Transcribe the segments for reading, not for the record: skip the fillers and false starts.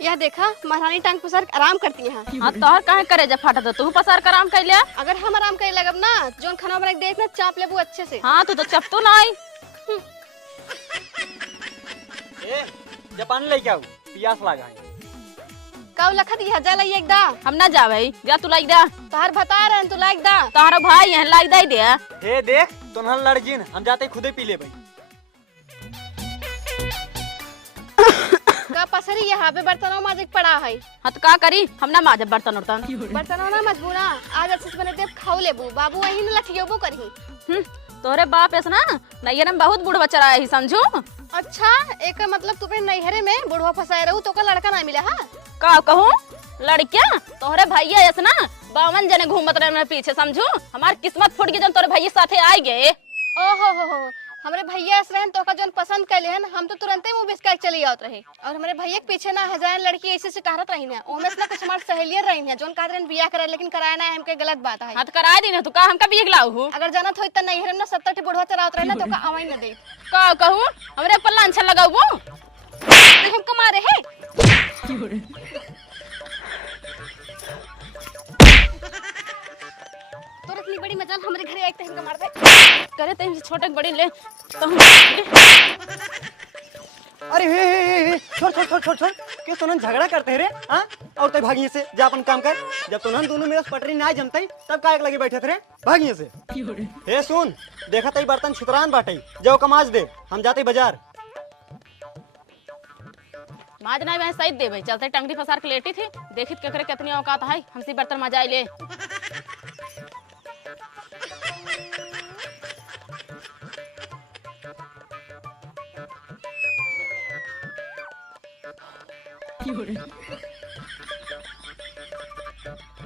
यह देखा महारानी टांग पसार आराम करती है। हाँ तोहर काहे करे जब फाटा तो तू पसार कर आराम कर लिया। अगर हम आराम करे लगब ना जोन खाना बना के देख ना चाप लेबू अच्छे से। हाँ तू तो चपतू ना आई। ए जापान लेके आओ पियास लगा है। कब लखा दिया जा लाई एकदा हम ना जावे जा तू लाइक दा। तोहर बता रहे तू लाइक दा। तोहरा भाई है लाइक दे दे। हे देख तोनहन लड़जीन हम जाते खुदे पी ले भाई। का पसरी यहाँ पे बर्तनों माजिक पड़ा है। हाँ तो का करी हम ना माजब बर्तन उर्तन। बर्तनों ना मजबूरा आज अच्छे से बने देव खाओ लेबू बाबू वही न लठियोबो करही। तोरे बाप ऐसा ना नैयर में बहुत बूढ़ बच्चा रहा है समझू। अच्छा एक मतलब तुम्हें नैहरे में बुढ़वा फंसाए रहू तो का लड़का ना मिला है। का कहूँ लड़किया तोहरे भैया ऐसा ना 52 जने घूमत रहे मेरे पीछे समझू। हमार किस्मत फूट गई जब तोरे भैया साथे आ गए। ओहो हो हमारे भैया ऐसे रहन तो का जोन पसंद कर लेहन हम तो तुरंत ही मुंह बिस्का चली आवत रहे। और हमारे भैया के पीछे ना हजार लड़की ऐसे से कहत रही ना ओमे से ना कुछ हमार सहेलियन रही ना जोन कहत रहन बियाह करे लेकिन कराया ना हमके गलत बात है। हाँ तो करा दी ना तू का हमका बियाह लाऊ हूँ। अगर जानत होई त नैहरे में 70 ठी बुढ़वा चरावत रहे ना तो का आवाई न दे। का कहूँ हमरे पल्ला अच्छा लगाऊ वो हम कमारे है। तोर इतनी बड़ी मजाल हमारे घरे आई त हम कमार दे करे ते छोटे बड़ी ले तो अरे हे छोड़ छोड़ छोड़ छोड़ छोड़ के तोनहन झगड़ा करते हैं रे। हाँ और तय भागिए से जा अपन काम कर। जब तोनहन दोनों में पटरी ना जमतई तब काहे लगे बैठे थे रे भागिए से। हे सुन देखा तई बर्तन छितरान बाटई जाओ कमाज दे हम जाते बाजार। माज नहीं मैं सही दे भाई चलते टंगड़ी फसार के लेटी थी देखित के करे कितनी औकात है हमसे बर्तन मजाई ले।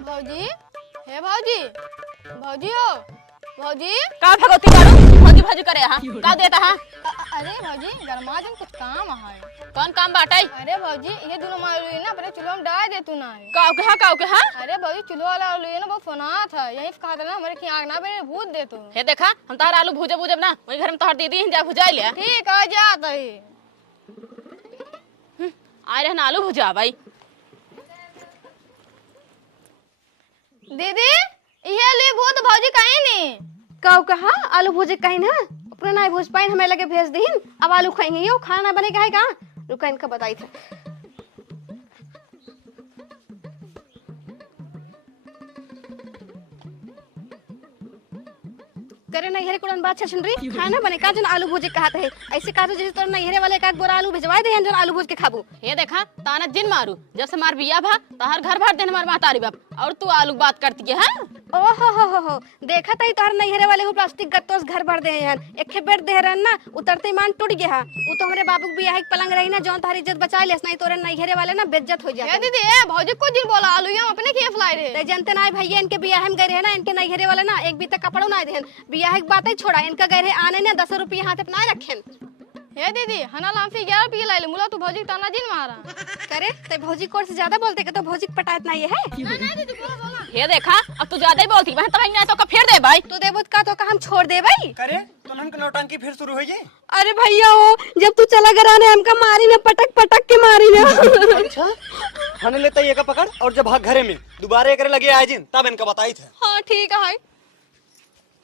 भौजी हे भौजी भौजी हो भौजी का भगवती करो भौजी भौजी करे हां का देता हां। अरे भौजी गरमा जन कुछ काम है। कौन काम बाटाई। अरे भौजी ये दोनों मालूम है ना अपने चूल्हा में डाल दे तू ना। काऊ के हां। अरे भौजी चूल्हा वाला आलू है ना बहुत फना था यही खा देना हमारे की आग ना बने भूत दे तू। हे देखा हम तार आलू भूजे भूजे ना वही घर में तोहर दीदी जा भुजाई ले। ठीक आ जा तई आ रहे ना आलू भुजा भाई। दीदी ये ले भूत भौजी कहीं नहीं काऊ कहा आलू भूजे कहीं ना अपना ना भूज पाइन हमें लगे भेज दीन अब आलू खाएंगे यो खाना बने का है कहाँ रुका इनका बताई था। करे नैहरे कुड़न बात सुन रही खाना बने का जन आलू भूजे कहते है ऐसे कहते जैसे तोर नैहरे वाले का बोरा आलू भिजवाए दे जन आलू भूज के खाबू। ये देखा ताना जिन मारू जब से मार बिया भा तार घर भर देन मार मातारी बाप और तू आलू बात करती है। ओहो हो देखा तई तोहर नैहरे वाले को प्लास्टिक गत्तोस घर भर दे हन एक बेड दे रहन ना उतरते मान टूट गया वो तो हमरे बाबू के बियाह के पलंग रही ना जोन तारी इज्जत बचा लेस नहीं तोरे नैहरे वाले ना बेइज्जत हो जाए। दीदी ए भौजी को दिन बोला आलू हम अपने के फ्लाई रे ते जानते ना भैया इनके बियाह में गए रहे ना इनके नैहरे वाले ना एक भी तक कपड़ो ना देहन बियाह के बात ही छोड़ा इनका गए रहे आने ने 10 रुपया हाथ अपना रखेन। हे दीदी हना लाफी 11 रुपया लाई ले मुला तू भौजी ताना जिन मारा करे ते भौजी कोर से ज्यादा बोलते के तो भौजी पटात ना ये है। ना दीदी बोला ये देखा अब तू ज्यादा ही बोलती मैं तब नहीं तो का फेर दे भाई तू देबुत का तो का हम छोड़ दे भाई। करे तोनहन के नौटंकी फिर शुरू हो गई। अरे भैया हो जब तू चला कराने हमका मारी ने पटक पटक के मारी ने। अच्छा हने लेता ये का पकड़ और जब भाग घरे में दोबारा एकरे लगे आए जिन तब इनका बताई थे। हां ठीक है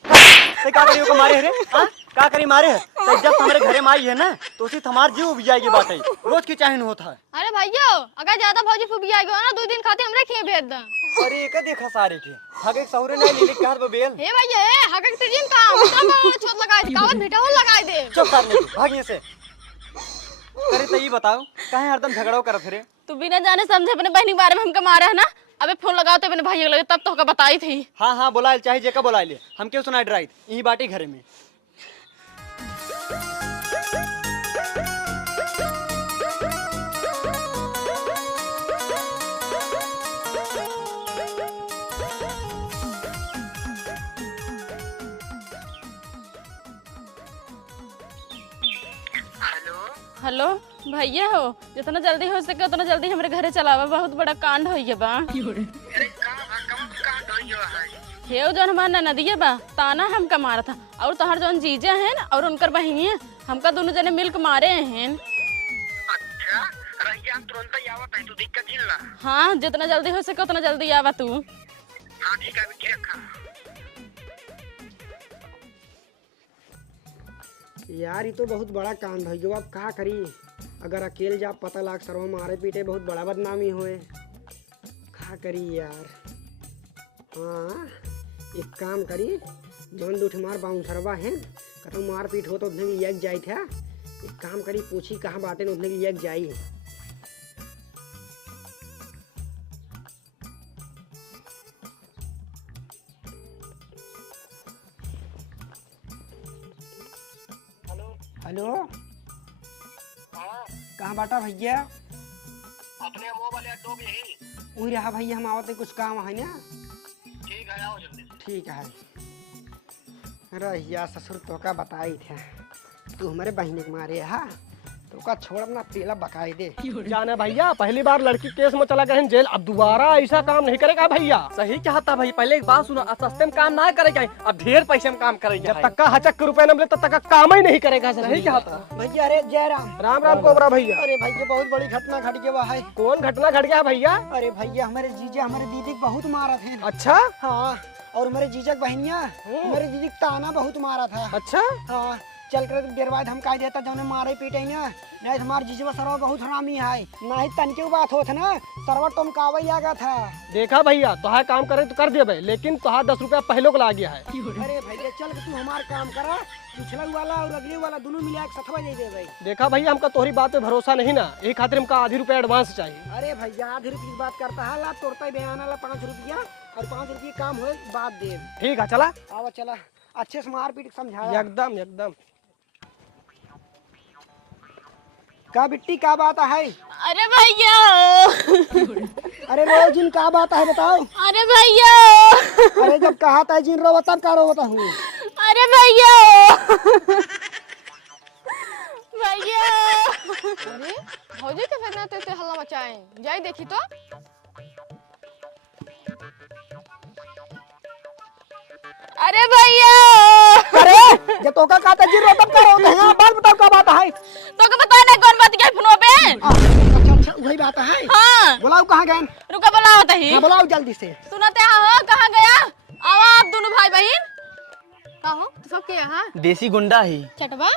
ते का करियो को मारे रे। हां का करी मारे है ते जब हमारे घरे में आई है ना तो उसी हमार जीव उब जाएगी बात है रोज की चाहन होता है। अरे भैया अगर ज्यादा भौजी फुबिया गयो ना 2 दिन खाते हमरे खिए भेज द। अरे एक देखा सारे के हगे सौरे नहीं ले के हाथ में बेल। हे भैया ए हगे ते जिन काम तब छोट लगा दे कावत भेटा हो लगा दे चुप कर ले भागिए से। करे तो ये बताओ काहे हरदम झगड़ो करत रे। तू बिना जाने समझे अपने बहनी के बारे में हमका मारा है ना अबे फोन लगाओ तो अपने भाई के लगे तब तो का बताई थी। हाँ बुलाए चाहे जेका बुलाए ले हम क्यों सुनाई डराई यही बाटी घरे में। हेलो भैया हो जितना जल्दी हो सके उतना जल्दी हमारे घरे चलावा बहुत बड़ा कांड हो गया बा। हे जौन हमारा नदिया बा ताना हमका मारा था और तोहर जौन जीजा है ना और उनकर बहिनी हमका दोनों जने मिलकर मारे हैं। अच्छा रहिया हम तुरंत ही आवत है, तू दिक्कत ही ना। हाँ जितना जल्दी हो सके उतना जल्दी आवा तू। हाँ ठीक है अभी रखा। यार ये तो बहुत बड़ा काम भाई, जो अब का करी। अगर अकेले जा पता लाग सरवा मारे पीटे बहुत बड़ा बदनामी होए, का करी यार। हाँ एक काम करी, जौन दूठ मार बाउंसरवा है कतो मार पीट हो तो उतने की एक जाई था। एक काम करी पूछी कहाँ बाटे न उतने की एक जाई। हेलो कहाँ बाटा भैया? अपने मुंह वाले अड्डो में ही। वही रहा भैया, हम आवत कुछ काम है ना। ठीक है आओ जल्दी से। ठीक है। रहिया ससुर तो का बताई थे तू हमारे बहन के मारे हा तो का छोड़ अपना पेला बकाई दे। जाने भैया पहली बार लड़की केस में चला गए जेल, अब दोबारा ऐसा काम नहीं करेगा भैया। सही चाहता भाई, पहले एक बात सुनो, सस्ते में काम ना करेगा, अब ढेर पैसे में काम करेगा। जब तक का हचक रुपए न मिले तब तक का काम ही नहीं करेगा। सही चाहता। भैया अरे जय राम। राम राम कोबरा भैया। अरे भैया बहुत बड़ी घटना घट गया है। कौन घटना घट गया भैया? अरे भैया हमारे जीजा हमारे दीदी को बहुत मारा थे। अच्छा हाँ और हमारे जीजा की बहनिया हमारे दीदी को ताना बहुत मारा था। अच्छा हाँ चल कर देर बाद हम कह देता जौने मारे पीटे नहीं हमारे जीजवा सरवा बहुत हरामी है, नहीं तनके बात होत ना सरवा टमकावे लगा था। देखा भैया तुहार काम करे तो कर देबे, लेकिन तुहार 10 रुपया पहले को ला गया है। अरे भैया चल के तू हमार काम करा, पिछला वाला और अगले वाला दोनों मिला के सथवा दे दे भाई। देखा भैया हमका तोहरी बात पे भरोसा नहीं ना, यही खातिर हमका आधी रुपया एडवांस चाहिए। अरे भैया आधी रुपये की बात करता है, ला तोड़ता बयान वाला 5 रुपया और 5 रुपये काम हो बात दे। ठीक है चला। आवा चला अच्छे से मार पीट समझाया एकदम एकदम। का बिट्टी का बात है? अरे भैया अरे रोज जिन का बात है बताओ। अरे भैया अरे जब कहा था जिन रो तब का रो हूँ। अरे भैया भैया अरे भौजी के फिर ते हल्ला मचाए जाई देखी तो। अरे भैया अरे जब तो का कहता जिन रो तब का रो है, बात बताओ का बात है। तो के बता ना कौन बात क्या फोन पे। अच्छा अच्छा वही बात है। हाँ बुलाओ कहाँ गए? रुका बुलाओ तही। हाँ बुलाओ जल्दी से। सुनते हो कहाँ गया? आवा आप दोनों भाई बहन। कहो तो सब के यहाँ देसी गुंडा ही। चटवा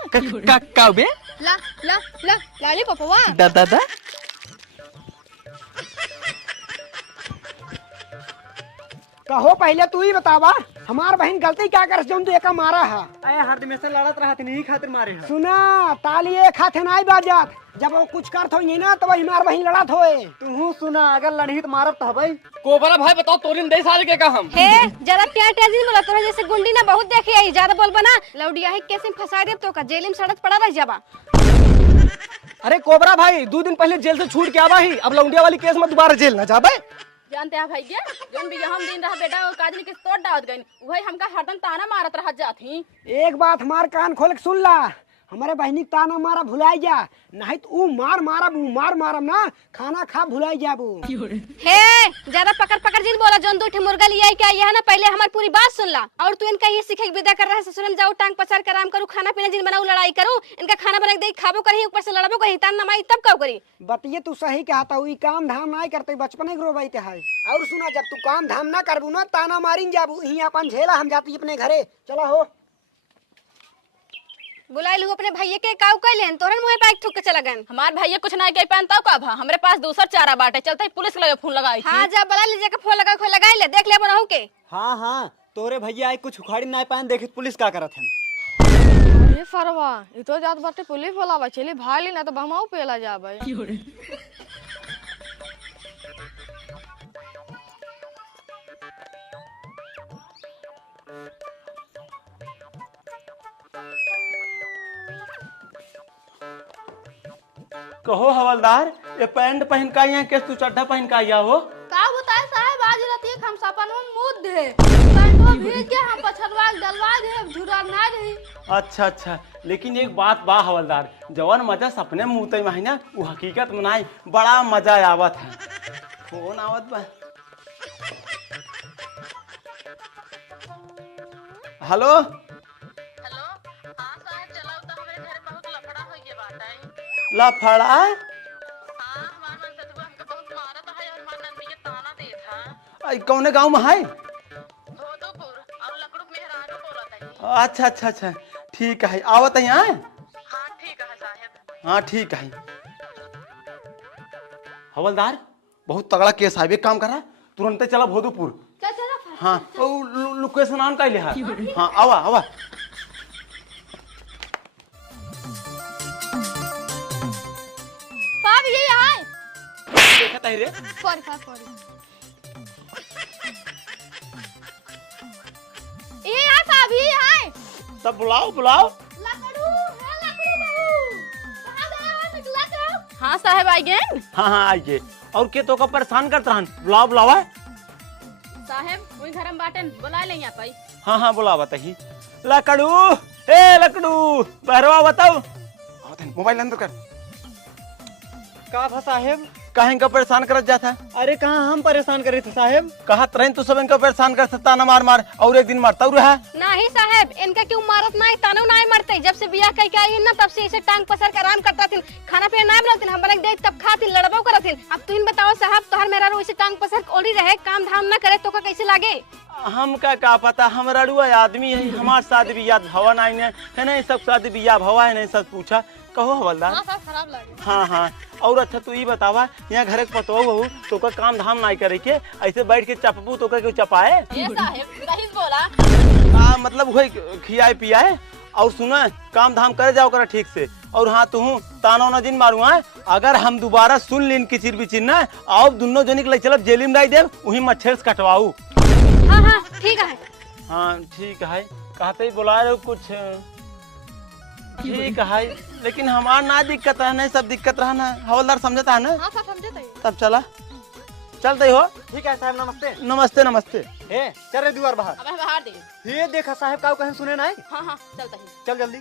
का बे ला ला ला लाली पपवा दादा कहो पहले तू ही बतावा हमार बहन गलती क्या कर जो तू एका मारा है। अरे हर दिन से लड़त रहा नहीं खातिर मारे हैं। सुना ताली एक हाथ नहीं बाजात, जब वो कुछ करत हो ना तो वही मार बहन लड़त होए। तू सुना अगर लड़ी तो मारब तो भाई। कोबरा भाई बताओ तोरिन 10 साल के का हम। हे ज्यादा प्यार तेजी बोला तोरा जैसे गुंडी ना बहुत देखे आई, ज्यादा बोल बना लौडिया है कैसे फंसा दे तो का जेल में सड़क पड़ा रह जाबा। अरे कोबरा भाई 2 दिन पहले जेल से छूट के आवा ही, अब लौंडिया वाली केस में दोबारा जेल न जाबे। जानते हैं भैया जोन भी हम दिन रहा बेटा वो काजनी के तोड़ डावत गई वही हमका हरदम ताना मारत रह जाती। एक बात हमार कान खोल के सुन ला, हमारे बहनी का ताना मारा भुलाई जा, नहीं तो ऊ मार मारब ना खाना खा भुलाई जाबू। हे ज्यादा पकड़ पकड़ जिन बोला जोन दूठे मुर्गा लिया क्या यह ना पहले हमारी पूरी बात सुन ला। और तू इनका ये सीखे विदा कर रहा है ससुर में जाओ टांग पसार कर आराम करूँ खाना पीना जिन बनाऊ लड़ाई करूँ इनका खाना बना दे खाबो करी ऊपर से लड़बो करी तान नमाई तब कब करी। बतिये तू सही कहता हुई काम धाम नहीं करते बचपन के रोबाई है। और सुना जब तू काम धाम ना करबू ना ताना मारिन जाबू ही अपन झेला हम जाती अपने घरे चला हो। बुलाई लू अपने भैया के काऊ कैलेन तोरन मुंह पे थूक के चला गन। हमार भैया कुछ नहीं कह पाता का भा हमरे पास दूसरा चारा बाटे चलते ही पुलिस लगे फोन लगाई थी। हाँ जा बला ले जाके फोन लगा खोल लगाई ले देख ले बनहु के। हाँ हाँ तोरे भैया आई कुछ उखाड़ी ना पाए देखे पुलिस का करत है। ये फरवा ये तो जात बाटे पुलिस वाला बा चली भाग ली ना तो बमाऊ पेला जा भाई। कहो हवलदार ये पैंट पहन का यहाँ केस तू चड्ढा पहन का आया हो। का बताए साहब आज रात एक हम सपन में मुद दे पैंटवा भीज के हम पछरवा डलवा दे झुरा ना रही। अच्छा अच्छा लेकिन एक बात बा हवलदार, जवन मजा सपने में मुतई में है ना वो हकीकत में नहीं, बड़ा मजा आवत है। फोन आवत बा। हेलो हेलो हाँ साहब चलाओ तो हमारे घर बहुत लफड़ा हो गया बात है। लफड़ा हाँ हमार मन सतुआ हमके बहुत मारत है और हमार नंदी के ताना देत है। कौने गांव में है? धोदोपुर और लकड़ू मेहरारू बोलत है। अच्छा अच्छा अच्छा ठीक है आवत है यहाँ। हाँ ठीक है साहब। हाँ ठीक है। हवलदार बहुत तगड़ा केस है, एक काम करा तुरंत चला भोदूपुर। चल चल हाँ लोकेशन ऑन कर लिया। हाँ आवा आवा। पाप ये आए देखता है रे। सॉरी पाप सॉरी ये आए पाप ये आए सब बुलाओ बुलाओ। लकड़ू है लकड़ू बहू कहां गए हो निकला तो हाँ साहब आई गए। हाँ हाँ आइए। और के तो का परेशान करता रहन, बुलाओ बुलाओ। साहब वही घर में बाटन बुला ले यहाँ पाई। हाँ हाँ बुलाओ बताइए। लकड़ू ए लकड़ू बहरवा बताओ। मोबाइल अंदर कर। का भा साहेब? कहीं का परेशान करत जाता। अरे कहाँ हम परेशान करे थे साहेब? कहा तरह तू सब इनका परेशान कर सकता ना मार मार और एक दिन मारता रहा। नहीं साहब, इनका क्यों मारत नहीं, तानो नहीं मरते। जब से बियाह कई के आई ना तब से इसे टांग पसर के आराम करता थी, खाना पीना नहीं बनाती, हम बना दे तब खाती लड़बो करत थी। अब तुम बताओ साहब, तोहर मेरा रो इसे टांग पसर के ओढ़ी रहे, काम धाम ना करे तो का कैसे लागे? हम का पता, हम रड़ुआ आदमी है, हमारे शादी बियाह भवा नहीं है नहीं, सब शादी बियाह भवा है नहीं, सब पूछा कहो हवलदार। हां साहब खराब लगे। हाँ हाँ और अच्छा तू ये बतावा, यहाँ घर के पतो बहू तो का काम धाम नहीं करे के, ऐसे बैठ के चपबू तो का क्यों चपाए? ये साहब सही बोला। मतलब वही खियाए पियाए और सुना काम धाम करे जाओ करा ठीक से। और हाँ तू ताना न जिन मारू है, अगर हम दोबारा सुन लीन किचिर बिचिर ना आओ दोनों जनी के चलब जेली में डाल देव, वही मच्छर से कटवाऊ। हाँ हाँ ठीक है। हाँ ठीक है, कहते ही बुला रहे हो कुछ ठीक है, लेकिन हमार ना दिक्कत है, नहीं सब दिक्कत रहा ना, हवलदार समझता है ना? हां साहब समझे थे। तब चला चलते हो। ठीक है साहब, नमस्ते। नमस्ते नमस्ते। हे चल रे द्वार बाहर। अब बाहर दे। ये देखा साहब का कहीं सुने नहीं। हाँ हाँ चलता ही। चल जल्दी।